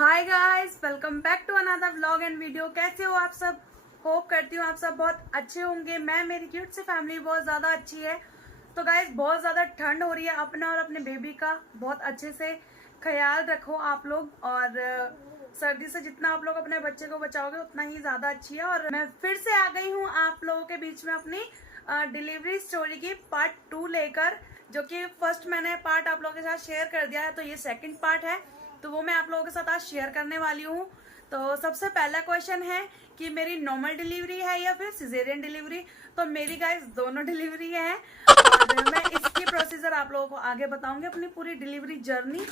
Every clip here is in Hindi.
Hi guys, welcome back to another vlog and video. कैसे हो आप सब? होप करती हूँ आप सब बहुत अच्छे होंगे। मेरी क्यूट सी फैमिली बहुत ज़्यादा अच्छी है। तो गाइस, बहुत ज़्यादा ठंड हो रही है। अपना और अपने बेबी का बहुत अच्छे से ख्याल रखो आप लोग, और सर्दी से जितना आप लोग अपने बच्चे को बचाओगे उतना ही ज़्यादा अच्छी है। और मैं फिर से आ गई हूँ आप लोगों के बीच में अपनी डिलीवरी स्टोरी की पार्ट 2 लेकर, जो कि फर्स्ट मैंने पार्ट आप लोगों के साथ शेयर कर दिया है, तो ये सेकंड पार्ट है। तो वो मैं आप लोगों के साथ आज शेयर करने वाली हूँ। तो सबसे पहला क्वेश्चन है कि मेरी नॉर्मल डिलीवरी है या फिर सिजेरियन डिलीवरी। तो मेरी गाइस दोनों डिलीवरी है, और मैं इसकी प्रोसीजर आप लोगों को आगे बताऊंगी, अपनी पूरी डिलीवरी जर्नी।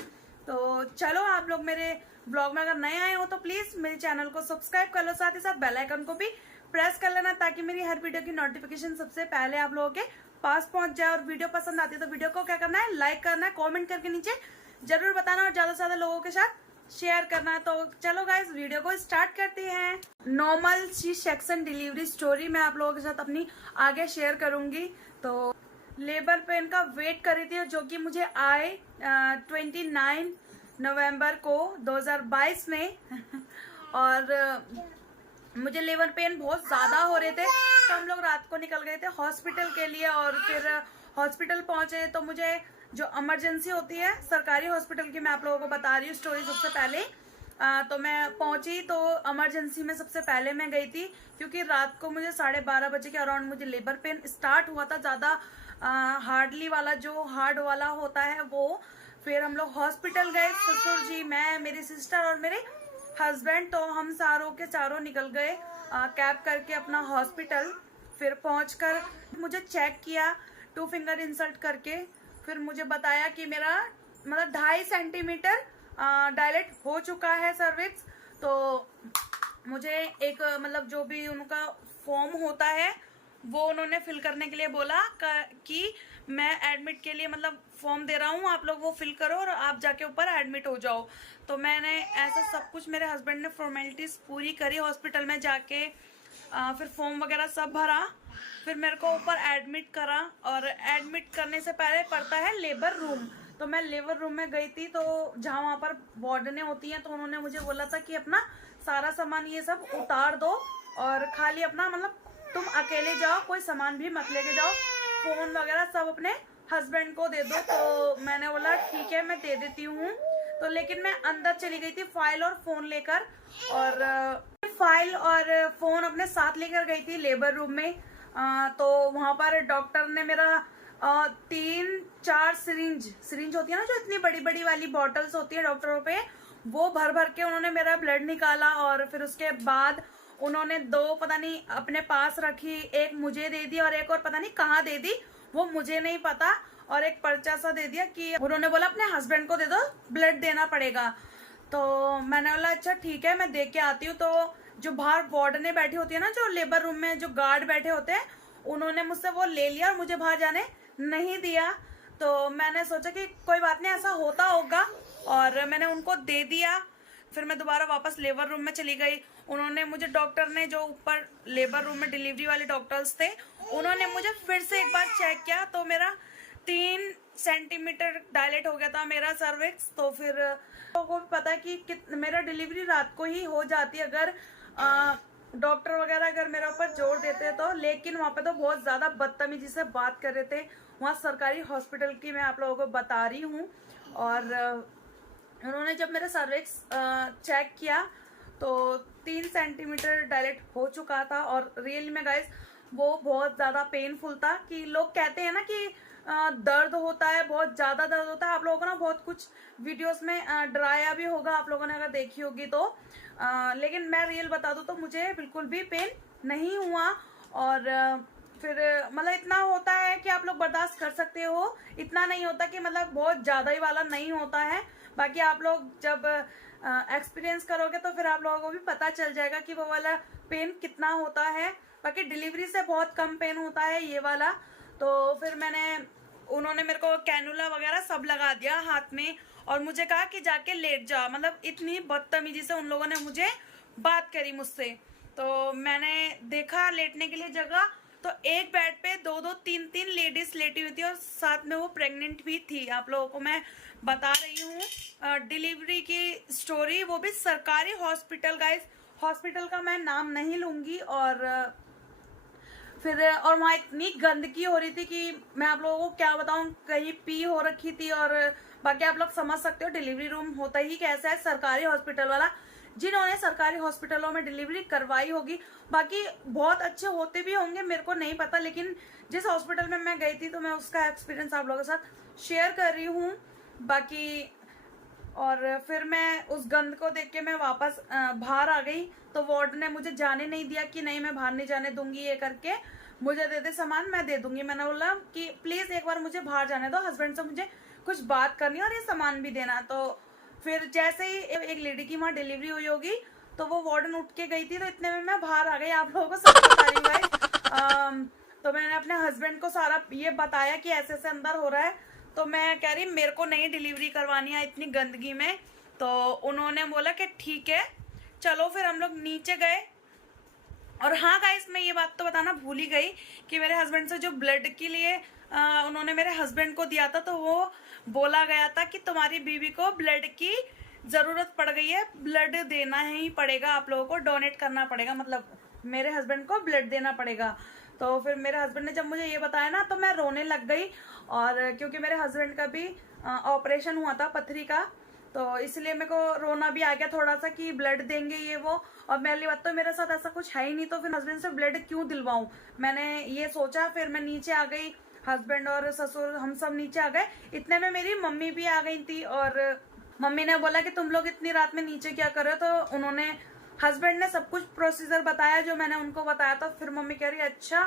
तो चलो, आप लोग मेरे ब्लॉग में अगर नए आए हो तो प्लीज मेरे चैनल को सब्सक्राइब कर लो, साथ ही साथ बेल आइकन को भी प्रेस कर लेना, ताकि मेरी हर वीडियो की नोटिफिकेशन सबसे पहले आप लोगों के पास पहुंच जाए। और वीडियो पसंद आती है तो वीडियो को क्या करना है, लाइक करना है, कमेंट करके नीचे जरूर बताना, और ज्यादा से ज्यादा लोगों के साथ शेयर करना है। तो चलो गाइस, वीडियो को स्टार्ट करते हैं। Normal C section delivery story मैं आप लोगों के साथ अपनी आगे शेयर करूंगी। तो लेबर पेन का वेट कर रही थी, जो कि मुझे आए 29 नवंबर को 2022 में और मुझे लेबर पेन बहुत ज्यादा हो रहे थे, तो हम लोग रात को निकल गए थे हॉस्पिटल के लिए। और फिर हॉस्पिटल पहुंचे तो मुझे जो इमरजेंसी होती है सरकारी हॉस्पिटल की, मैं आप लोगों को बता रही हूँ स्टोरी सबसे पहले। तो मैं पहुंची तो इमरजेंसी में सबसे पहले मैं गई थी, क्योंकि रात को मुझे 12:30 बजे के अराउंड मुझे लेबर पेन स्टार्ट हुआ था, ज्यादा हार्डली वाला जो हार्ड वाला होता है वो। फिर हम लोग हॉस्पिटल गए, ससुर जी, मैं, मेरी सिस्टर और मेरे हस्बैंड। तो हम सारों के चारों निकल गए कैब करके अपना हॉस्पिटल। फिर पहुंचकर मुझे चेक किया 2 फिंगर इंसल्ट करके। फिर मुझे बताया कि मेरा मतलब 2.5 सेंटीमीटर डायलेट हो चुका है सर्विक्स। तो मुझे एक मतलब जो भी उनका फॉर्म होता है वो उन्होंने फिल करने के लिए बोला कि मैं एडमिट के लिए मतलब फॉर्म दे रहा हूँ, आप लोग वो फिल करो और आप जाके ऊपर एडमिट हो जाओ। तो मैंने ऐसा सब कुछ, मेरे हस्बैंड ने फॉर्मेलिटीज पूरी करी हॉस्पिटल में जाके। फिर फॉर्म वगैरह सब भरा, फिर मेरे को ऊपर एडमिट करा। और एडमिट करने से पहले पड़ता है लेबर रूम। तो मैं लेबर रूम में गई थी, तो जहाँ वहाँ पर वार्डनें होती हैं, तो उन्होंने मुझे बोला था कि अपना सारा सामान ये सब उतार दो, और खाली अपना मतलब तुम अकेले जाओ, कोई सामान भी मत लेके जाओ, फोन वगैरह सब अपने हस्बैंड को दे दो। तो मैंने बोला ठीक है, मैं दे देती हूँ। तो लेकिन मैं अंदर चली गई थी फाइल और फोन लेकर, और फाइल और फोन अपने साथ लेकर गई थी लेबर रूम में। तो वहां पर डॉक्टर ने मेरा 3-4 सिरिंज होती है ना, जो इतनी बड़ी बड़ी वाली बॉटल्स होती है डॉक्टरों पे, वो भर भर के उन्होंने मेरा ब्लड निकाला। और फिर उसके बाद उन्होंने 2 पता नहीं अपने पास रखी, एक मुझे दे दी और एक और पता नहीं कहाँ दे दी, वो मुझे नहीं पता। और एक पर्चा सा दे दिया कि उन्होंने बोला अपने हस्बैंड को दे दो, ब्लड देना पड़ेगा। तो मैंने बोला अच्छा ठीक है, मैं दे के आती हूँ। तो जो बाहर वार्डनें बैठी होती है ना, जो लेबर रूम में जो गार्ड बैठे होते हैं, उन्होंने मुझसे वो ले लिया और मुझे बाहर जाने नहीं दिया। तो मैंने सोचा कि कोई बात नहीं, ऐसा होता होगा, और मैंने उनको दे दिया। फिर मैं दोबारा वापस लेबर रूम में चली गई। उन्होंने मुझे, डॉक्टर ने, जो ऊपर लेबर रूम में डिलीवरी वाले डॉक्टर्स थे, उन्होंने मुझे फिर से एक बार चेक किया। तो मेरा 3 सेंटीमीटर डायलेट हो गया था मेरा सर्विक्स। तो फिर लोगों को पता है कि मेरा डिलीवरी रात को ही हो जाती है अगर डॉक्टर वगैरह अगर मेरे ऊपर जोर देते तो। लेकिन वहाँ पे तो बहुत ज्यादा बदतमीजी से बात कर रहे थे, वहाँ सरकारी हॉस्पिटल की मैं आप लोगों को बता रही हूँ। और उन्होंने जब मेरा सर्विक्स चेक किया तो 3 सेंटीमीटर डायलेट हो चुका था। और रियली में गाइस वो बहुत ज्यादा पेनफुल था। कि लोग कहते हैं ना कि दर्द होता है, बहुत ज्यादा दर्द होता है। आप लोगों को ना बहुत कुछ वीडियोस में डराया भी होगा, आप लोगों ने अगर देखी होगी तो। लेकिन मैं रियल बता दूं तो मुझे बिल्कुल भी पेन नहीं हुआ। और फिर मतलब इतना होता है कि आप लोग बर्दाश्त कर सकते हो, इतना नहीं होता कि मतलब बहुत ज्यादा ही वाला नहीं होता है। बाकी आप लोग जब एक्सपीरियंस करोगे तो फिर आप लोगों को भी पता चल जाएगा कि वो वाला पेन कितना होता है। बाकी डिलीवरी से बहुत कम पेन होता है ये वाला। तो फिर उन्होंने मेरे को कैनुला वगैरह सब लगा दिया हाथ में, और मुझे कहा कि जाके लेट जा। मतलब इतनी बदतमीजी से उन लोगों ने मुझे बात करी मुझसे। तो मैंने देखा लेटने के लिए जगह, तो एक बेड पे 2-2, 3-3 लेडीज लेटी हुई थी, और साथ में वो प्रेग्नेंट भी थी। आप लोगों को मैं बता रही हूँ डिलीवरी की स्टोरी, वो भी सरकारी हॉस्पिटल। गाइस हॉस्पिटल का मैं नाम नहीं लूंगी। और फिर और वहाँ इतनी गंदगी हो रही थी कि मैं आप लोगों को क्या बताऊं, कहीं पी हो रखी थी। और बाकी आप लोग समझ सकते हो डिलीवरी रूम होता ही कैसा है, सरकारी हॉस्पिटल वाला। जिन्होंने सरकारी हॉस्पिटलों में डिलीवरी करवाई होगी, बाकी बहुत अच्छे होते भी होंगे, मेरे को नहीं पता, लेकिन जिस हॉस्पिटल में मैं गई थी तो मैं उसका एक्सपीरियंस आप लोगों के साथ शेयर कर रही हूँ। बाकी और फिर मैं उस गंद को देख के मैं वापस बाहर आ गई। तो वार्ड ने मुझे जाने नहीं दिया कि नहीं मैं बाहर नहीं जाने दूंगी, ये करके मुझे दे दे सामान, मैं दे दूंगी। मैंने बोला कि प्लीज एक बार मुझे बाहर जाने दो, हस्बैंड से मुझे कुछ बात करनी है और ये सामान भी देना। तो फिर जैसे ही एक लेडी की वहाँ डिलीवरी हुई होगी तो वो वार्डन उठ के गई थी, तो इतने में मैं बाहर आ गई। आप लोगों को सब बता रही हूँ गाइस। तो मैंने अपने हस्बैंड को सारा ये बताया कि ऐसे ऐसे अंदर हो रहा है। तो मैं कह रही मेरे को नहीं डिलीवरी करवानी है इतनी गंदगी में। तो उन्होंने बोला कि ठीक है चलो। फिर हम लोग नीचे गए। और हाँ गाइस, मैं ये बात तो बताना भूल ही गई कि मेरे हस्बैंड से जो ब्लड के लिए उन्होंने मेरे हस्बैंड को दिया था, तो वो बोला गया था कि तुम्हारी बीवी को ब्लड की जरूरत पड़ गई है, ब्लड देना ही पड़ेगा, आप लोगों को डोनेट करना पड़ेगा, मतलब मेरे हस्बैंड को ब्लड देना पड़ेगा। तो फिर मेरे हस्बैंड ने जब मुझे ये बताया ना, तो मैं रोने लग गई। और क्योंकि मेरे हस्बैंड का भी ऑपरेशन हुआ था पथरी का, तो इसलिए मेरे को रोना भी आ गया थोड़ा सा कि ब्लड देंगे ये वो। और पहली बात तो मेरे साथ ऐसा कुछ है ही नहीं, तो फिर हस्बैंड से ब्लड क्यों दिलवाऊं, मैंने ये सोचा। फिर मैं नीचे आ गई, हस्बैंड और ससुर हम सब नीचे आ गए। इतने में मेरी मम्मी भी आ गई थी। और मम्मी ने बोला कि तुम लोग इतनी रात में नीचे क्या कर रहे हो। तो उन्होंने हस्बैंड ने सब कुछ प्रोसीजर बताया जो मैंने उनको बताया था। फिर मम्मी कह रही अच्छा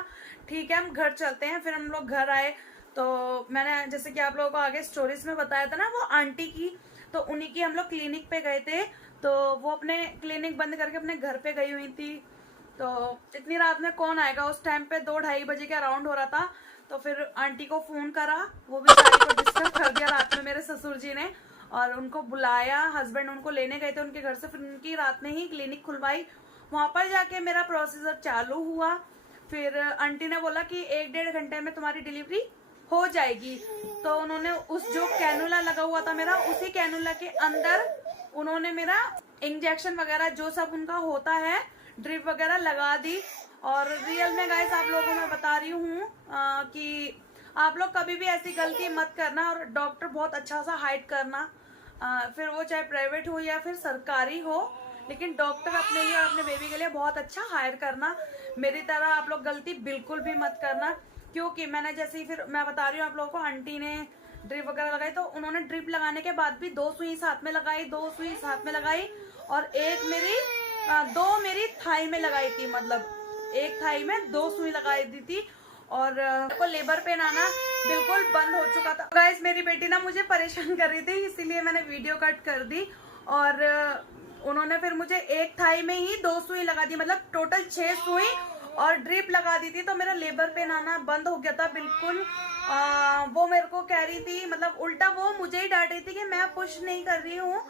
ठीक है हम घर चलते हैं। फिर हम लोग घर आए। तो मैंने जैसे कि आप लोगों को आगे स्टोरीज में बताया था ना वो आंटी की, तो उन्हीं की हम लोग क्लिनिक पे गए थे। तो वो अपने क्लिनिक बंद करके अपने घर पे गई हुई थी। तो इतनी रात में कौन आएगा, उस टाइम पे 2-2:30 बजे के अराउंड हो रहा था। तो फिर आंटी को फोन करा, वो भी सारी को डिस्टर्ब कर दिया रात में मेरे ससुर जी ने। और उनको बुलाया, हस्बैंड उनको लेने गए थे उनके घर से। फिर उनकी रात में ही क्लिनिक खुलवाई, वहां पर जाके मेरा प्रोसीजर चालू हुआ। फिर आंटी ने बोला कि 1-1.5 घंटे में तुम्हारी डिलीवरी हो जाएगी। तो उन्होंने उस जो कैनुला लगा हुआ था मेरा, उसी कैनुला के अंदर उन्होंने मेरा इंजेक्शन वगैरह जो सब उनका होता है, ड्रिप वगैरह लगा दी। और रियल में गाइस आप लोगों को मैं बता रही हूँ कि आप लोग कभी भी ऐसी गलती मत करना। और डॉक्टर बहुत अच्छा सा हाइड करना, फिर वो चाहे प्राइवेट हो या फिर सरकारी हो, लेकिन डॉक्टर अपने लिए और अपने बेबी के लिए बहुत अच्छा हायर करना। मेरी तरह आप लोग गलती बिल्कुल भी मत करना। क्योंकि मैंने जैसे ही, फिर मैं बता रही हूँ आप लोगों को, आंटी ने ड्रिप वगैरह लगाई। तो उन्होंने ड्रिप लगाने के बाद भी 2 सुई साथ में लगाई, 2 सुई साथ में लगाई। और एक मेरी 2 मेरी थाई में लगाई थी, मतलब एक थाई में 2 सुई लगाई दी थी। और को लेबर पेन आना बिल्कुल बंद हो चुका था। गाइस मेरी बेटी ना मुझे परेशान कर रही थी, इसीलिए मैंने वीडियो कट कर दी। और उन्होंने फिर मुझे एक थाई में ही 2 सुई लगा दी, मतलब टोटल 6 सुई और ड्रिप लगा दी थी। तो मेरा लेबर पेन आना बंद हो गया था बिल्कुल। वो मेरे को कह रही थी, मतलब उल्टा वो मुझे ही डांट रही थी कि मैं पुश नहीं कर रही हूँ।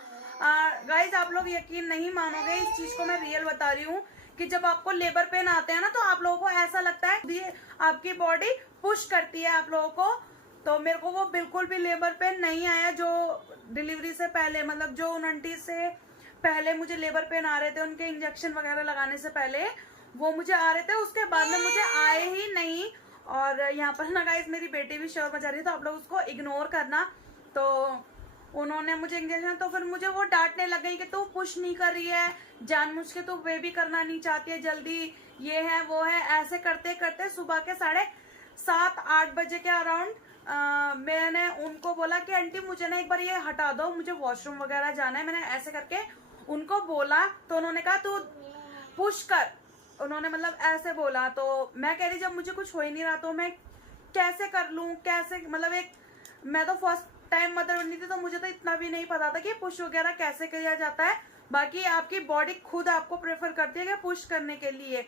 गाइस आप लोग यकीन नहीं मानोगे, इस चीज को मैं रियल बता रही हूँ कि जब आपको लेबर पेन आते हैं ना, तो आप लोगों को ऐसा लगता है ये आपकी बॉडी पुश करती है आप लोगों को। तो मेरे को वो बिल्कुल भी लेबर पेन नहीं आया जो डिलीवरी से पहले, मतलब जो 29 से पहले मुझे लेबर पेन आ रहे थे, उनके इंजेक्शन वगैरह लगाने से पहले वो मुझे आ रहे थे, उसके बाद में मुझे आए ही नहीं। और यहाँ पर ना गाइस मेरी बेटी भी शोर मचा रही है, तो आप लोग उसको इग्नोर करना। तो उन्होंने मुझे इंजेक्शन, तो फिर मुझे वो डांटने लग गई कि तू पुश नहीं कर रही है, जानबूझ के तू बेबी करना नहीं चाहती है जल्दी, ये है वो है। ऐसे करते करते सुबह के 7:30-8 बजे के अराउंड मैंने उनको बोला कि आंटी मुझे ना एक बार ये हटा दो, मुझे वॉशरूम वगैरह जाना है। मैंने ऐसे करके उनको बोला, तो उन्होंने कहा तू पुश कर, उन्होंने मतलब ऐसे बोला। तो मैं कह रही जब मुझे कुछ हो ही नहीं रहा तो मैं कैसे कर लूं, कैसे, मतलब एक मैं तो फर्स्ट टाइम मदर बनी थी, तो मुझे तो इतना भी नहीं पता था कि पुश वगैरह कैसे किया जाता है। बाकी आपकी बॉडी खुद आपको प्रेफर करती है कि पुश करने के लिए।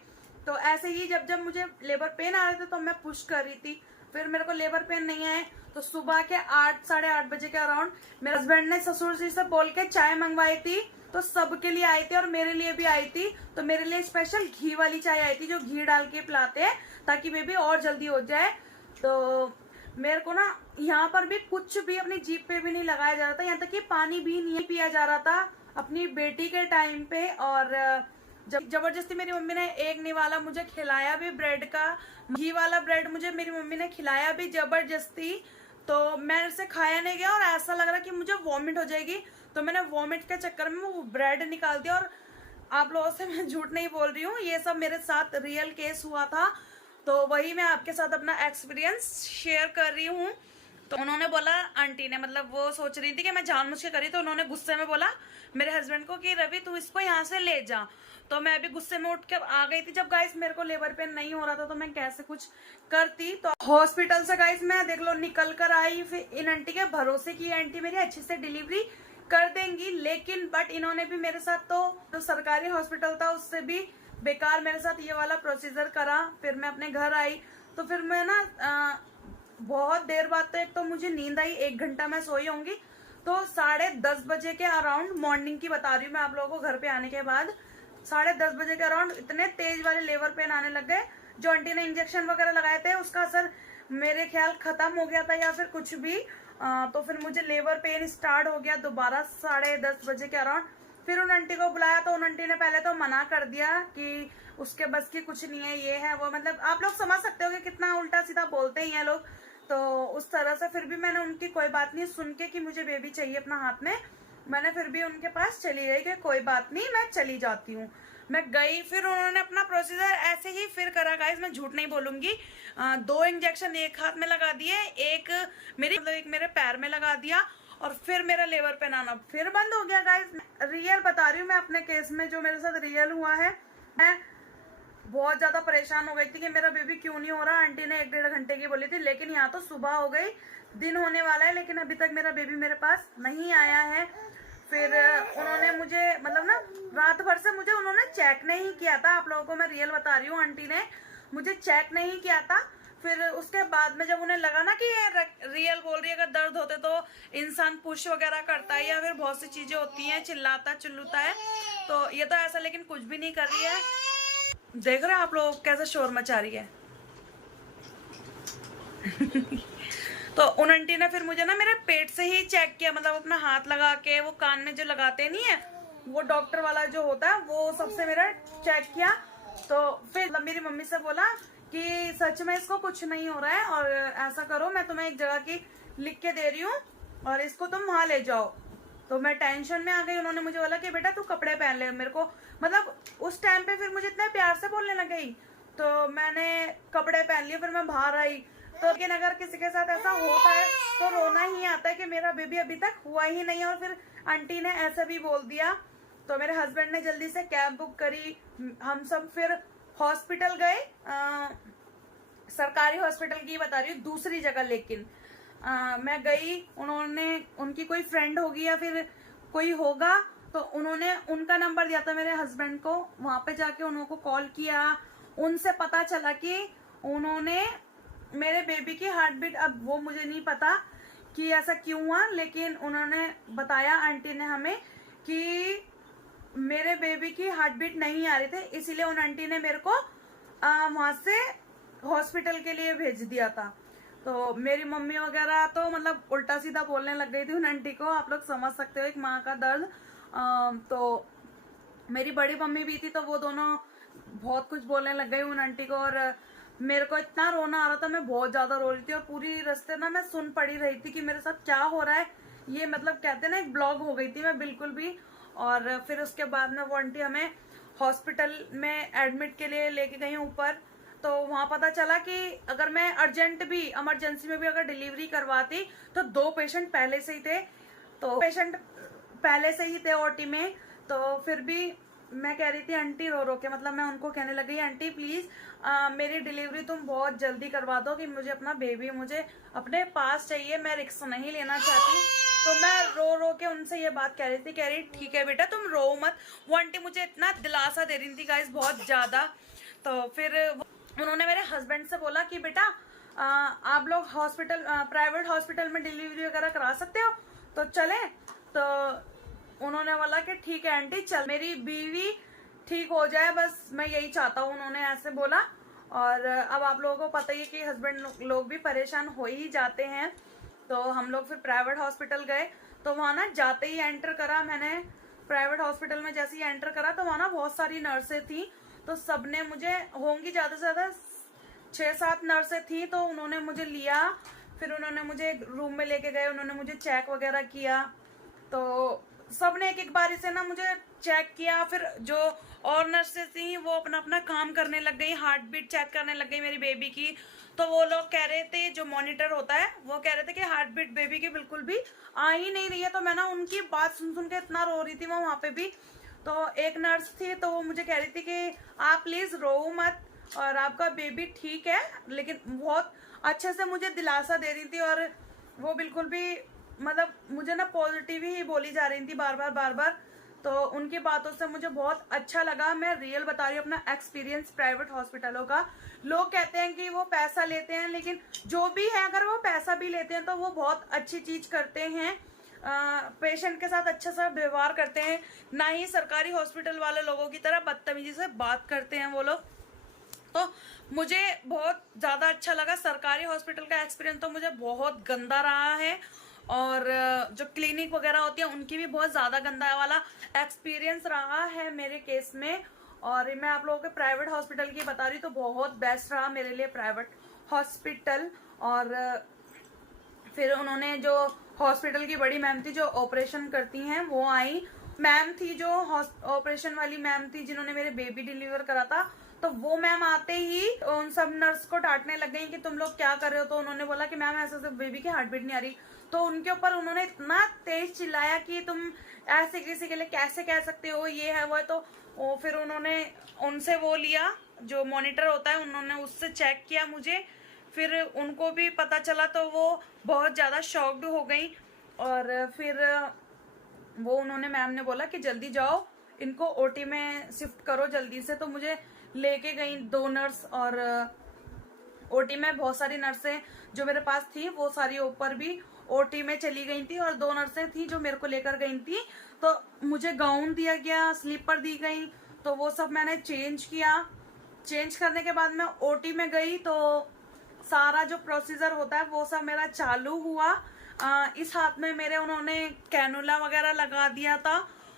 तो ऐसे ही जब जब मुझे लेबर पेन आ रहे थे तो मैं पुश कर रही थी। फिर मेरे को लेबर पेन नहीं आए, तो सुबह के 8-8:30 बजे के अराउंड मेरे हस्बैंड ने ससुर जी से बोल के चाय मंगवाई थी। तो सबके लिए आई थी और मेरे लिए भी आई थी। तो मेरे लिए स्पेशल घी वाली चाय आई थी, जो घी डाल के पिलाते हैं ताकि बेबी और जल्दी हो जाए। तो मेरे को ना यहाँ पर भी कुछ भी अपनी जीभ पे भी नहीं लगाया जा रहा था, यहाँ तक कि पानी भी नहीं पिया जा रहा था अपनी बेटी के टाइम पे। और जब जबरदस्ती मेरी मम्मी ने एक निवाला मुझे खिलाया भी ब्रेड का, घी वाला ब्रेड मुझे मेरी मम्मी ने खिलाया भी जबरदस्ती। तो मैं उसे खाया नहीं गया और ऐसा लग रहा कि मुझे वॉमिट हो जाएगी, तो मैंने वॉमिट के चक्कर में वो ब्रेड निकाल दिया। और आप लोगों से मैं झूठ नहीं बोल रही हूँ, ये सब मेरे साथ रियल केस हुआ था, तो वही मैं आपके साथ अपना एक्सपीरियंस शेयर कर रही हूँ। तो उन्होंने बोला, आंटी ने, मतलब वो सोच रही थी कि मैं जानबूझ के करी, तो उन्होंने गुस्से में बोला मेरे हस्बैंड को कि रवि तू इसको यहाँ से ले जा। तो मैं भी गुस्से में उठ के आ गई थी। जब गाइस मेरे को लेबर पेन नहीं हो रहा था तो मैं कैसे कुछ करती। तो हॉस्पिटल से गाइस मैं देख लो निकल कर आई, फिर इन आंटी के भरोसे की आंटी मेरी अच्छे से डिलीवरी कर देंगी, लेकिन बट इन्होंने भी मेरे साथ तो जो सरकारी हॉस्पिटल था उससे भी बेकार मेरे साथ ये वाला प्रोसीजर करा। फिर मैं अपने घर आई, तो फिर मैं ना बहुत देर बाद, तो एक तो मुझे नींद आई, 1 घंटा मैं सोई होंगी। तो 10:30 बजे के अराउंड, मॉर्निंग की बता रही हूँ मैं आप लोगों को, घर पे आने के बाद 10:30 बजे के अराउंड इतने तेज वाले लेबर पेन आने लग गए। जो आंटी ने इंजेक्शन वगैरह लगाए थे उसका असर मेरे ख्याल खत्म हो गया था या फिर कुछ भी। तो फिर मुझे लेबर पेन स्टार्ट हो गया दोबारा 10:30 बजे के अराउंड। फिर उन आंटी को बुलाया तो उन आंटी ने पहले तो मना कर दिया कि उसके बस की कुछ नहीं है, ये है वो, मतलब आप लोग समझ सकते हो कि कितना उल्टा सीधा बोलते ही हैं लोग। तो उस तरह से फिर भी मैंने उनकी कोई बात नहीं सुन के कि मुझे बेबी चाहिए अपना हाथ में, मैंने फिर भी उनके पास चली गई कि कोई बात नहीं मैं चली जाती हूँ। मैं गई, फिर उन्होंने अपना प्रोसीजर ऐसे ही फिर करा गाइस, मैं झूठ नहीं बोलूंगी। 2 इंजेक्शन एक हाथ में लगा दिए, एक मेरे पैर में लगा दिया, और फिर मेरा लेबर पेन आना फिर बंद हो गया गाइस। रियल बता रही हूँ मैं अपने केस में, जो मेरे साथ रियल हुआ है। मैं बहुत ज्यादा परेशान हो गई थी कि मेरा बेबी क्यों नहीं हो रहा। आंटी ने 1-1.5 घंटे की बोली थी, लेकिन यहाँ तो सुबह हो गई, दिन होने वाला है, लेकिन अभी तक मेरा बेबी मेरे पास नहीं आया है। फिर उन्होंने मुझे, मतलब ना रात भर से मुझे उन्होंने चेक नहीं किया था, आप लोगों को मैं रियल बता रही हूँ, आंटी ने मुझे चेक नहीं किया था। फिर उसके बाद में जब उन्हें लगा ना कि ये रियल बोल रही है, अगर दर्द होते तो इंसान पुश वगैरह करता है या फिर बहुत सी चीजें होती हैं, चिल्लाता चिल्लूता है, तो ये तो ऐसा लेकिन कुछ भी नहीं कर रही है। देख रहे हैं आप लोग कैसे शोर मचा रही है। तो उन आंटी ने फिर मुझे ना मेरे पेट से ही चेक किया, मतलब अपना हाथ लगा के, वो कान में जो लगाते नहीं है वो डॉक्टर वाला जो होता है, वो सबसे मेरा चेक किया। तो फिर मेरी मम्मी से बोला कि सच में इसको कुछ नहीं हो रहा है, और ऐसा करो मैं तुम्हें एक जगह की लिख के दे रही हूँ और इसको तुम वहां ले जाओ। तो मैं टेंशन में आ गई। उन्होंने मुझे बोला कि बेटा तू कपड़े पहन ले, मेरे को मतलब उस टाइम पे फिर मुझे इतने प्यार से बोलने लग गई, तो मैंने कपड़े पहन लिए, फिर मैं बाहर आई। तो लेकिन अगर किसी के साथ ऐसा होता है तो रोना ही आता है कि मेरा बेबी अभी तक हुआ ही नहीं है। और फिर आंटी ने ऐसा भी बोल दिया, तो मेरे हस्बैंड ने जल्दी से कैब बुक करी, हम सब फिर हॉस्पिटल गए, सरकारी हॉस्पिटल की बता रही हूँ, दूसरी जगह। लेकिन मैं गई, उन्होंने, उनकी कोई फ्रेंड होगी या फिर कोई होगा, तो उन्होंने उनका नंबर दिया था मेरे हस्बैंड को, वहां पे जाके उनको कॉल किया। उनसे पता चला कि उन्होंने मेरे बेबी की हार्ट बीट, अब वो मुझे नहीं पता कि ऐसा क्यों हुआ, लेकिन उन्होंने बताया आंटी ने हमें कि मेरे बेबी की हार्ट बीट नहीं आ रही थी, इसीलिए उन आंटी ने मेरे को वहां से हॉस्पिटल के लिए भेज दिया था। तो मेरी मम्मी वगैरह तो मतलब उल्टा सीधा बोलने लग गई थी उन आंटी को, आप लोग समझ सकते हो एक माँ का दर्द। तो मेरी बड़ी मम्मी भी थी, तो वो दोनों बहुत कुछ बोलने लग गई उन आंटी को, और मेरे को इतना रोना आ रहा था, मैं बहुत ज्यादा रो रही थी। और पूरी रास्ते ना मैं सुन पड़ी रही थी कि मेरे साथ क्या हो रहा है, ये मतलब कहते ना एक ब्लॉग हो गई थी मैं बिल्कुल भी। और फिर उसके बाद में वो आंटी हमें हॉस्पिटल में एडमिट के लिए लेके गई ऊपर। तो वहां पता चला कि अगर मैं अर्जेंट भी, इमरजेंसी में भी अगर डिलीवरी करवाती तो 2 पेशेंट पहले से ही थे, तो पेशेंट पहले से ही थे ओटी में। तो फिर भी मैं कह रही थी आंटी रो रो के, मतलब मैं उनको कहने लगी आंटी प्लीज मेरी डिलीवरी तुम बहुत जल्दी करवा दो कि मुझे अपना बेबी मुझे अपने पास चाहिए, मैं रिस्क नहीं लेना चाहती। तो मैं रो रो के उनसे ये बात कह रही थी, कह रही ठीक है बेटा तुम रो मत। वो आंटी मुझे इतना दिलासा दे रही थी गाइस, बहुत ज्यादा। तो फिर उन्होंने मेरे हस्बैंड से बोला कि बेटा आप लोग हॉस्पिटल, प्राइवेट हॉस्पिटल में डिलीवरी वगैरह करा सकते हो तो चले। तो उन्होंने बोला कि ठीक है आंटी चल, मेरी बीवी ठीक हो जाए बस, मैं यही चाहता हूँ, उन्होंने ऐसे बोला। और अब आप लोगों को पता ही है कि हस्बैंड लोग भी परेशान हो ही जाते हैं। तो हम लोग फिर प्राइवेट हॉस्पिटल गए। तो वहाँ ना जाते ही एंटर करा मैंने प्राइवेट हॉस्पिटल में, जैसे ही एंटर करा तो वहाँ ना बहुत सारी नर्सें थी। तो सबने मुझे, होंगी ज़्यादा से ज़्यादा 6-7 नर्सें थी, तो उन्होंने मुझे लिया। फिर उन्होंने मुझे रूम में लेके गए, उन्होंने मुझे चेक वगैरह किया। तो सबने एक एक बारी से ना मुझे चेक किया। फिर जो और नर्सेस थी वो अपना अपना काम करने लग गई, हार्ट बीट चेक करने लग गई मेरी बेबी की। तो वो लोग कह रहे थे, जो मॉनिटर होता है वो कह रहे थे कि हार्ट बीट बेबी की बिल्कुल भी आ ही नहीं रही है। तो मैं ना उनकी बात सुन सुन के इतना रो रही थी मैं वहाँ पे भी। तो एक नर्स थी, तो वो मुझे कह रही थी कि आप प्लीज रो मत और आपका बेबी ठीक है, लेकिन बहुत अच्छे से मुझे दिलासा दे रही थी। और वो बिल्कुल भी मतलब मुझे ना पॉजिटिव ही बोली जा रही थी बार बार। तो उनकी बातों से मुझे बहुत अच्छा लगा। मैं रियल बता रही हूँ अपना एक्सपीरियंस प्राइवेट हॉस्पिटलों का। लोग कहते हैं कि वो पैसा लेते हैं, लेकिन जो भी है, अगर वो पैसा भी लेते हैं तो वो बहुत अच्छी चीज करते हैं। पेशेंट के साथ अच्छा सा व्यवहार करते हैं, ना ही सरकारी हॉस्पिटल वाले लोगों की तरह बदतमीजी से बात करते हैं वो लोग। तो मुझे बहुत ज़्यादा अच्छा लगा। सरकारी हॉस्पिटल का एक्सपीरियंस तो मुझे बहुत गंदा रहा है, और जो क्लिनिक वगैरह होती है उनकी भी बहुत ज़्यादा गंदा वाला एक्सपीरियंस रहा है मेरे केस में। और मैं आप लोगों के प्राइवेट हॉस्पिटल की बता रही, तो बहुत बेस्ट रहा मेरे लिए प्राइवेट हॉस्पिटल। और फिर उन्होंने, जो हॉस्पिटल की बड़ी मैम थी जो ऑपरेशन करती हैं, वो आई। मैम थी जो ऑपरेशन वाली मैम थी जिन्होंने मेरे बेबी डिलीवर करा था। तो वो मैम आते ही उन सब नर्स को डांटने लग गई कि तुम लोग क्या कर रहे हो। तो उन्होंने बोला कि मैम ऐसे बेबी की हार्ट बीट नहीं आ रही। तो उनके ऊपर उन्होंने इतना तेज चिल्लाया कि तुम ऐसे किसी के लिए कैसे कह सकते हो, ये है वो है। तो फिर उन्होंने उनसे वो लिया, जो मॉनिटर होता है, उन्होंने उससे चेक किया मुझे। फिर उनको भी पता चला तो वो बहुत ज़्यादा शॉक्ड हो गई। और फिर वो उन्होंने, मैम ने बोला कि जल्दी जाओ, इनको ओटी में शिफ्ट करो जल्दी से। तो मुझे लेके गई 2 नर्स, और ओटी में बहुत सारी नर्सें जो मेरे पास थी वो सारी ऊपर भी ओटी में चली गई थी, और 2 नर्सें थी जो मेरे को लेकर गई थी। तो मुझे गाउन दिया गया, स्लीपर दी गई, तो वो सब मैंने चेंज किया। चेंज करने के बाद मैं ओटी में गई, तो सारा जो प्रोसीजर होता है वो सब मेरा चालू हुआ। इस हाथ में मेरे उन्होंने कैनुला वगैरह लगा दिया था,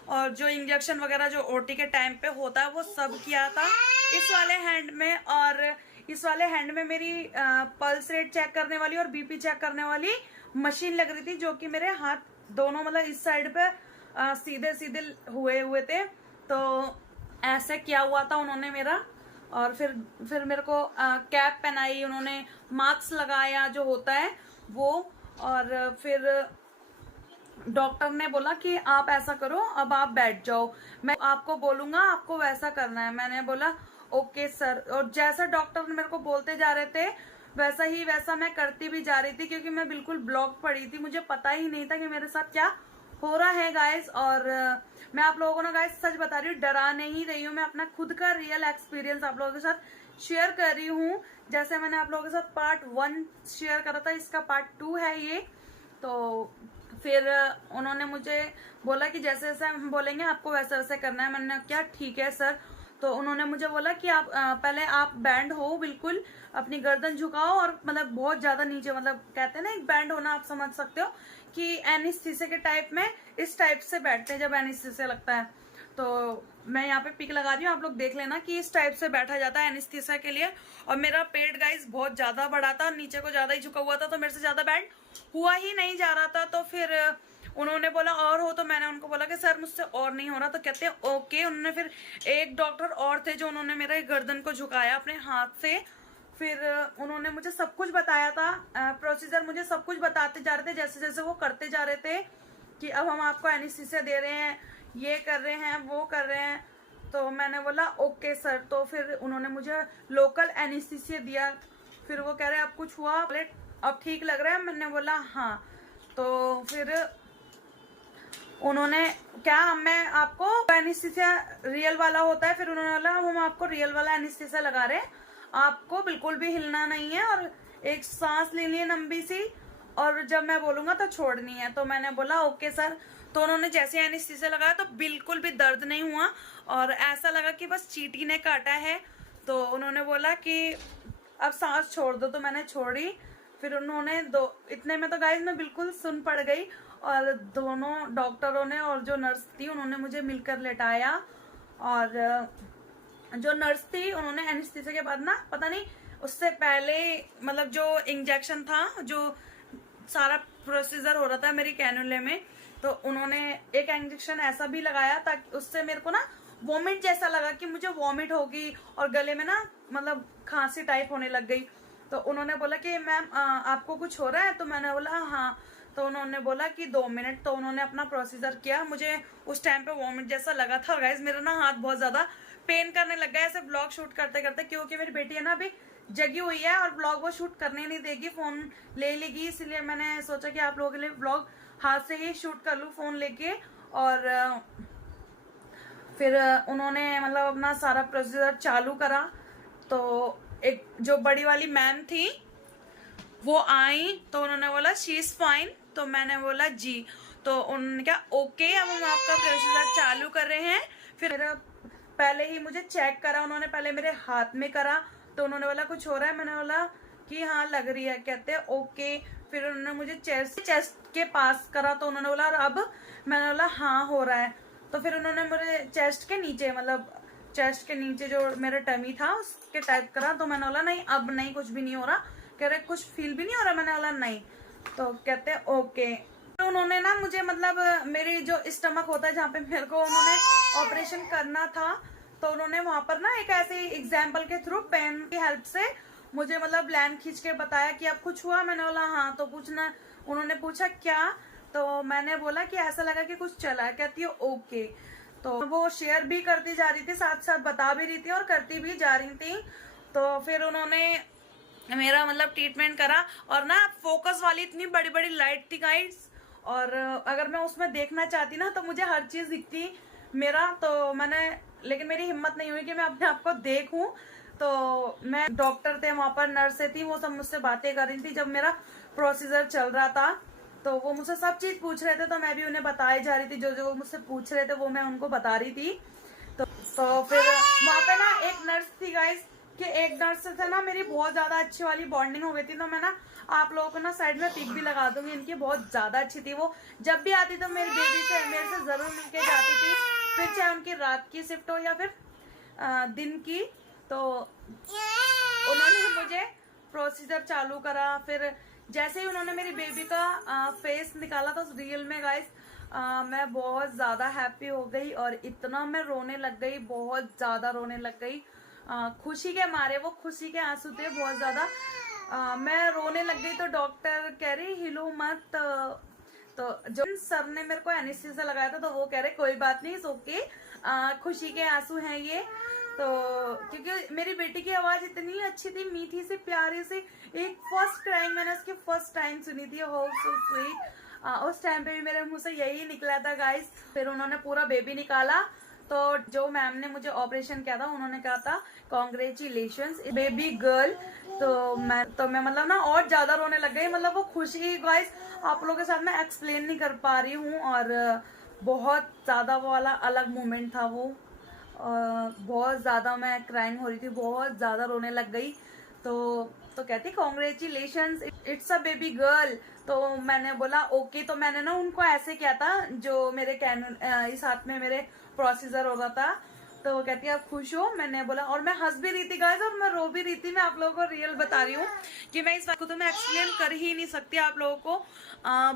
और जो इंजेक्शन वगैरह जो ओटी के टाइम पे होता है वो सब किया था इस वाले हैंड में। और इस वाले हैंड में मेरी पल्स रेट चेक करने वाली और बीपी चेक करने वाली मशीन लग रही थी, जो कि मेरे हाथ दोनों मतलब इस साइड पे सीधे सीधे हुए थे। तो ऐसे किया हुआ था उन्होंने मेरा। और फिर मेरे को कैप पहनाई उन्होंने, मास्क लगाया जो होता है वो। और फिर डॉक्टर ने बोला कि आप ऐसा करो, अब आप बैठ जाओ, मैं आपको बोलूंगा आपको वैसा करना है। मैंने बोला ओके सर। और जैसा डॉक्टर मेरे को बोलते जा रहे थे वैसा मैं करती भी जा रही थी, क्योंकि मैं बिल्कुल ब्लॉक पड़ी थी। मुझे पता ही नहीं था कि मेरे साथ क्या हो रहा है गाइस। और मैं आप लोगों को ना गाइस सच बता रही हूँ, डरा नहीं रही हूँ, मैं अपना खुद का रियल एक्सपीरियंस आप लोगों के साथ शेयर कर रही हूँ। जैसे मैंने आप लोगों के साथ पार्ट 1 शेयर करा था, इसका पार्ट 2 है ये। तो फिर उन्होंने मुझे बोला कि जैसे जैसे हम बोलेंगे आपको वैसे वैसे करना है। मैंने क्या ठीक है सर। तो उन्होंने मुझे बोला कि आप पहले आप बैंड हो, बिल्कुल अपनी गर्दन झुकाओ, और मतलब बहुत ज्यादा नीचे, मतलब कहते हैं ना एक बैंड होना, आप समझ सकते हो कि एनेस्थीसिया के टाइप में इस टाइप से बैठते हैं जब एनेस्थीसिया लगता है। तो मैं यहाँ पे पिक लगा रही हूँ, आप लोग देख लेना कि इस टाइप से बैठा जाता है एनेस्थीसिया के लिए। और मेरा पेट गाइस बहुत ज्यादा बड़ा था, नीचे को ज्यादा ही झुका हुआ था, तो मेरे से ज्यादा बैंड हुआ ही नहीं जा रहा था। तो फिर उन्होंने बोला और हो, तो मैंने उनको बोला कि सर मुझसे और नहीं हो रहा। तो कहते हैं ओके। उन्होंने फिर एक डॉक्टर और थे जो उन्होंने मेरा गर्दन को झुकाया अपने हाथ से। फिर उन्होंने मुझे सब कुछ बताया था, प्रोसीजर मुझे सब कुछ बताते जा रहे थे जैसे जैसे वो करते जा रहे थे, कि अब हम आपको एनेस्थीसिया दे रहे हैं, ये कर रहे हैं, वो कर रहे हैं। तो मैंने बोला ओके सर। तो फिर उन्होंने मुझे लोकल एनेस्थीसिया दिया। फिर वो कह रहे अब कुछ हुआ, बोले अब ठीक लग रहा है। मैंने बोला हाँ। तो फिर उन्होंने क्या, मैं आपको एनेस्थीसिया रियल वाला होता है, फिर उन्होंने बोला हम आपको रियल वाला एनेस्थीसिया लगा रहे हैं, आपको बिल्कुल भी हिलना नहीं है, और एक सांस ले लिए लंबी सी, और जब मैं बोलूंगा तो छोड़नी है। तो मैंने बोला ओके सर। तो उन्होंने जैसे एनेस्थीसिया लगाया तो बिल्कुल भी दर्द नहीं हुआ, और ऐसा लगा कि बस चींटी ने काटा है। तो उन्होंने बोला कि अब सांस छोड़ दो, तो मैंने छोड़ी। फिर उन्होंने दो, इतने में तो गाइस मैं बिल्कुल सुन पड़ गई, और दोनों डॉक्टरों ने और जो नर्स थी उन्होंने मुझे मिलकर लेटाया। और जो नर्स थी उन्होंने एनेस्थीसिया के बाद ना, पता नहीं उससे पहले मतलब जो इंजेक्शन था, जो सारा प्रोसीजर हो रहा था मेरी कैनुले में, तो उन्होंने एक इंजेक्शन ऐसा भी लगाया ताकि उससे मेरे को ना वॉमिट जैसा लगा कि मुझे वॉमिट होगी, और गले में ना मतलब खांसी टाइप होने लग गई। तो उन्होंने बोला कि मैम आपको कुछ हो रहा है? तो मैंने बोला हाँ। तो उन्होंने बोला कि 2 मिनट। तो उन्होंने अपना प्रोसीजर किया। मुझे उस टाइम पे वॉमिट जैसा लगा था गाइस, मेरा ना हाथ बहुत ज्यादा पेन करने लग गया ऐसे ब्लॉग शूट करते करते, क्योंकि मेरी बेटी है ना अभी जगी हुई है और ब्लॉग वो शूट करने नहीं देगी, फोन ले लेगी। इसलिए मैंने सोचा कि आप लोगों के लिए ब्लॉग हाथ से ही शूट कर लूँ फोन लेके। और फिर उन्होंने मतलब अपना सारा प्रोसीजर चालू करा। तो एक जो बड़ी वाली मैम थी वो आई, तो उन्होंने बोला शी इज फाइन। तो मैंने बोला जी। तो उन्होंने क्या ओके, अब हम आपका प्रोसीजर चालू कर रहे हैं। फिर मेरा पहले ही मुझे चेक करा उन्होंने, पहले मेरे हाथ में करा। तो उन्होंने बोला कुछ हो रहा है? मैंने बोला कि हाँ लग रही है। कहते ओके। फिर उन्होंने मुझे चेस्ट के पास करा। तो उन्होंने बोला अब? मैंने बोला हाँ हो रहा है। तो फिर उन्होंने मेरे चेस्ट के नीचे, मतलब चेस्ट के नीचे जो मेरा टमी था उसके टाइप करा। तो मैंने बोला नहीं अब नहीं, कुछ भी नहीं हो रहा। कह रहे कुछ फील भी नहीं हो रहा? मैंने बोला नहीं। तो कहते ओके। तो उन्होंने ना मुझे मतलब मेरी जो स्टमक होता है जहाँ पे मेरे को उन्होंने ऑपरेशन करना था, तो उन्होंने वहां पर ना एक ऐसे एग्जाम्पल के थ्रू पेन की हेल्प से मुझे मतलब लाइन खींच के बताया कि अब कुछ हुआ? मैंने बोला हाँ। तो पूछना, उन्होंने पूछा क्या? तो मैंने बोला कि ऐसा लगा कि कुछ चला है। कहती है ओके। तो वो शेयर भी करती जा रही थी, साथ साथ बता भी रही थी और करती भी जा रही थी। तो फिर उन्होंने मेरा मतलब ट्रीटमेंट करा। और ना फोकस वाली इतनी बड़ी बड़ी लाइट थी गाइड्स, और अगर मैं उसमें देखना चाहती ना तो मुझे हर चीज दिखती मेरा। तो मैंने, लेकिन मेरी हिम्मत नहीं हुई कि मैं अपने आप को देखूं। तो मैं, डॉक्टर थे वहां पर, नर्सें थी, वो सब मुझसे बातें कर रही थी जब मेरा प्रोसीजर चल रहा था। तो वो मुझसे सब चीज पूछ रहे थे, तो मैं भी उन्हें बताई जा रही थी, जो जो मुझसे पूछ रहे थे वो मैं उनको बता रही थी। तो फिर वहां पे ना एक नर्स थी गाइस, कि एक नर्स से ना मेरी बहुत ज्यादा अच्छी वाली बॉन्डिंग हो गई थी। तो मैं ना आप लोगों को ना साइड में पिक भी लगा दूंगी, इनकी बहुत ज्यादा अच्छी थी। वो जब भी आती तो मेरी बेबी से, मेरे से जरूर मिलके जाती थी, फिर चाहे उनकी रात की शिफ्ट हो या फिर दिन की। तो उन्होंने मुझे प्रोसीजर चालू करा। फिर जैसे ही उन्होंने मेरी बेबी का फेस निकाला तो रियल में गाइस मैं बहुत ज्यादा हैप्पी हो गई, और इतना मैं रोने लग गई, बहुत ज्यादा रोने लग गई। खुशी के मारे, वो खुशी के आंसू थे बहुत ज्यादा। मैं रोने लग गई। तो डॉक्टर कह रही हिलो मत। तो जो सर ने मेरे को एनेस्थीसिया लगाया था तो वो कह रहे कोई बात नहीं, ओके, खुशी के आंसू हैं ये। तो क्योंकि मेरी बेटी की आवाज इतनी अच्छी थी, मीठी सी प्यारी सी, एक फर्स्ट टाइम मैंने उसकी फर्स्ट टाइम सुनी थी, हो सो स्वीट। उस टाइम पे भी मेरे मुंह से यही निकला था गाइस। फिर उन्होंने पूरा बेबी निकाला। तो जो मैम ने मुझे ऑपरेशन किया था उन्होंने कहा था कॉन्ग्रेचुलेशंस बेबी गर्ल। तो मैं मतलब ना और ज्यादा रोने लग गई। मतलब वो खुशी गाइस आप लोगों के साथ मैं एक्सप्लेन नहीं कर पा रही हूँ, और बहुत ज्यादा वो वाला अलग मोमेंट था वो। बहुत ज्यादा मैं क्राइंग हो रही थी, बहुत ज्यादा रोने लग गई। तो कहती congratulations it's a baby girl. तो मैंने बोला ओके। तो मैंने ना उनको ऐसे किया था, जो मेरे इस हाथ में मेरे प्रोसीजर हो रहा था। तो वो कहती है आप खुश हो? मैंने बोला, और मैं हंस भी रही थी गाइस और मैं रो भी रही थी। मैं आप लोगों को रियल बता रही हूँ कि मैं इस बात को तो मैं एक्सप्लेन कर ही नहीं सकती आप लोगों को।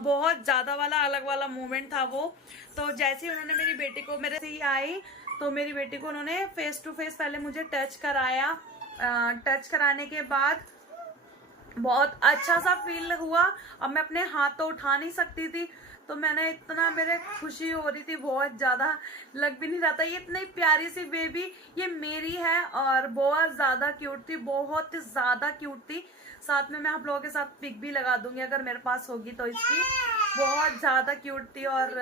बहुत ज्यादा वाला अलग वाला मोमेंट था वो। तो जैसे ही उन्होंने मेरी बेटी को, मेरे से ही आई, तो मेरी बेटी को उन्होंने फेस टू फेस पहले मुझे टच कराया। टच कराने के बाद बहुत अच्छा सा फील हुआ। अब मैं अपने हाथ तो उठा नहीं सकती थी, तो मैंने इतना, मेरे खुशी हो रही थी बहुत ज्यादा, लग भी नहीं रहा था। ये इतनी प्यारी सी बेबी ये मेरी है, और बहुत ज्यादा क्यूट थी, बहुत ज्यादा क्यूट थी। साथ में मैं आप लोगों के साथ पिक भी लगा दूंगी अगर मेरे पास होगी तो इसकी। बहुत ज्यादा क्यूट थी, और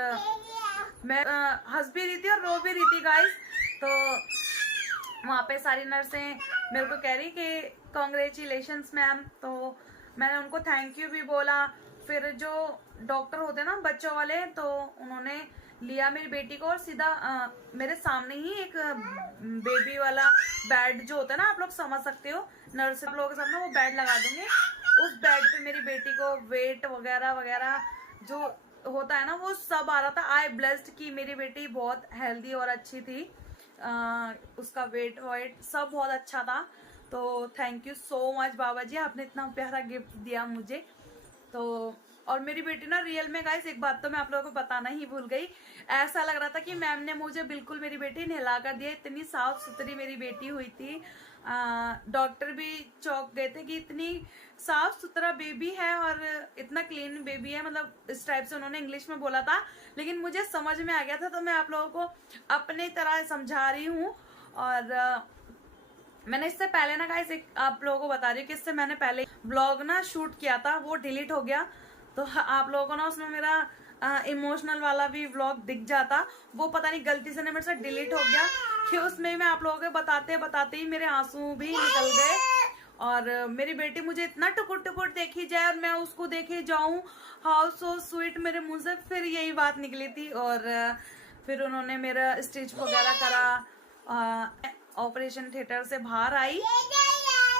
मैं हंस भी रही थी और रो भी रही थी गाइस। तो वहाँ पे सारी नर्सें मेरे को कह रही कि कॉन्ग्रेचुलेशंस मैम। तो मैंने उनको थैंक यू भी बोला। फिर जो डॉक्टर होते हैं ना बच्चों वाले, तो उन्होंने लिया मेरी बेटी को और सीधा मेरे सामने ही एक बेबी वाला बेड जो होता है ना, आप लोग समझ सकते हो, नर्स लोगों के सामने वो बेड लगा दूंगे। उस बेड पे मेरी बेटी को वेट वगैरह वगैरह जो होता है ना वो सब आ रहा था। आई ब्लेस्ड कि मेरी बेटी बहुत हेल्दी और अच्छी थी। उसका वेट सब बहुत अच्छा था। तो थैंक यू सो मच बाबा जी, आपने इतना प्यारा गिफ्ट दिया मुझे। तो और मेरी बेटी ना रियल में गाइस, एक बात तो मैं आप लोगों को बताना ही भूल गई, ऐसा लग रहा था कि मैम ने मुझे बिल्कुल मेरी बेटी नहला कर दिया। इतनी साफ सुथरी मेरी बेटी हुई थी। डॉक्टर भी चौंक गए थे कि इतनी साफ सुथरा बेबी है और इतना क्लीन बेबी है, मतलब इस टाइप से उन्होंने इंग्लिश में बोला था, लेकिन मुझे समझ में आ गया था। तो मैं आप लोगों को अपनी तरह समझा रही हूँ। और मैंने इससे पहले ना गाइस एक आप लोगों को बता रही हूँ कि इससे मैंने पहले ब्लॉग ना शूट किया था, वो डिलीट हो गया। तो आप लोगों को ना उसमें मेरा इमोशनल वाला भी व्लॉग दिख जाता, वो पता नहीं गलती से ना मेरे से डिलीट हो गया कि उसमें मैं आप लोगों को बताते बताते ही मेरे आंसू भी निकल गए। और मेरी बेटी मुझे इतना टुकुर टुकुर देखी जाए और मैं उसको देखे जाऊं, हाउ सो स्वीट, मेरे मुंह से फिर यही बात निकली थी। और फिर उन्होंने मेरा स्टिच वगैरह करा, ऑपरेशन थिएटर से बाहर आई।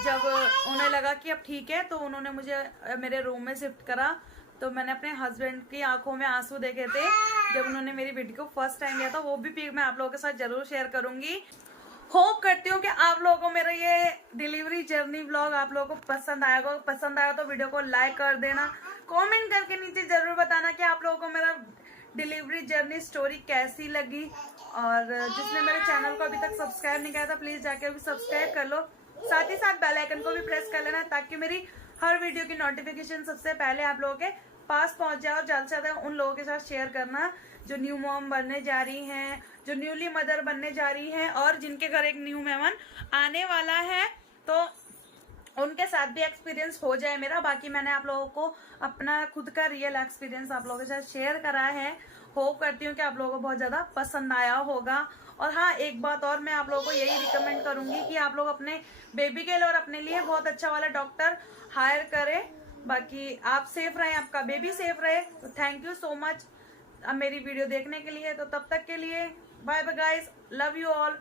जब उन्हें लगा कि अब ठीक है तो उन्होंने मुझे मेरे रूम में शिफ्ट करा। तो मैंने अपने हस्बैंड की आंखों में आंसू देखे थे जब उन्होंने मेरी बेटी को फर्स्ट टाइम लिया था, वो भी पिक मैं आप लोगों के साथ जरूर शेयर करूंगी। होप करती हूँ कि आप लोगों को मेरा ये डिलीवरी जर्नी व्लॉग आप लोगों को पसंद आएगा। पसंद आया तो वीडियो को लाइक कर देना, कमेंट करके नीचे जरूर बताना कि आप लोगों को मेरा डिलीवरी जर्नी स्टोरी कैसी लगी। और जिसने मेरे चैनल को अभी तक सब्सक्राइब नहीं किया था प्लीज जाके अभी सब्सक्राइब कर लो, साथ ही साथ बेल आइकन को भी प्रेस कर लेना ताकि मेरी हर वीडियो की नोटिफिकेशन सबसे पहले आप लोगों के पास पहुंच जाए। और ज्यादा से ज्यादा उन लोगों के साथ शेयर करना जो न्यू मॉम बनने जा रही हैं, जो न्यूली मदर बनने जा रही हैं और जिनके घर एक न्यू मेहमान आने वाला है, तो उनके साथ भी एक्सपीरियंस हो जाए मेरा। बाकी मैंने आप लोगों को अपना खुद का रियल एक्सपीरियंस आप लोगों के साथ शेयर करा है। होप करती हूँ कि आप लोगों को बहुत ज्यादा पसंद आया होगा। और हाँ, एक बात और मैं आप लोगों को यही रिकमेंड करूंगी कि आप लोग अपने बेबी के लिए और अपने लिए बहुत अच्छा वाला डॉक्टर हायर करें। बाकी आप सेफ रहें, आपका बेबी सेफ रहे। तो थैंक यू सो मच मेरी वीडियो देखने के लिए। तो तब तक के लिए bye bye guys, love you all.